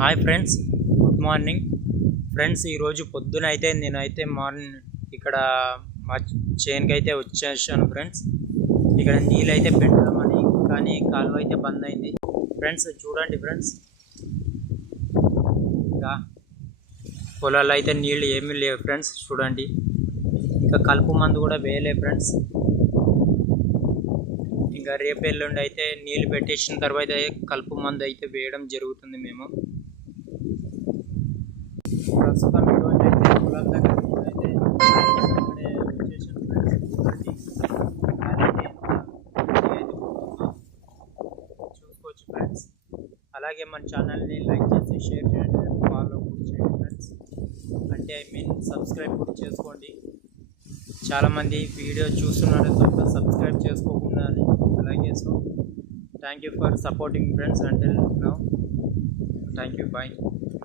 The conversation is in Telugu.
Hi friends, good morning friends. ఈరోజు పొద్దున అయితే నేనైతే మార్నింగ్ ఇక్కడ మా చేనుకి అయితే వచ్చేసాను ఫ్రెండ్స్. ఇక్కడ నీళ్ళు అయితే పెడదామని, కానీ కాలువ అయితే బంద్ అయింది ఫ్రెండ్స్. చూడండి ఫ్రెండ్స్, ఇంకా పొలాల్లో అయితే నీళ్ళు ఏమీ లేవు ఫ్రెండ్స్. చూడండి, ఇంకా కలుపు మందు కూడా వేయలే ఫ్రెండ్స్. ఇంకా రేపు ఎల్లుండి అయితే నీళ్ళు పెట్టేసిన తర్వాత కలుపు మందు అయితే వేయడం జరుగుతుంది. మేము ప్రస్తుతం ఈరోజు అయితే పొలం దగ్గర అయితే ఇక్కడే వచ్చేసాను ఫ్రెండ్స్. చూసుకోవచ్చు ఫ్రెండ్స్. అలాగే మన ఛానల్ని లైక్ చేసి షేర్ చేయండి, ఫాలో కూడా చేయండి ఫ్రెండ్స్. అంటే సబ్స్క్రైబ్ కూడా చేసుకోండి. చాలామంది వీడియో చూస్తున్నారు తప్ప సబ్స్క్రైబ్ చేసుకోకుండా. అలాగే so thank you for supporting friends until now. Thank you, bye.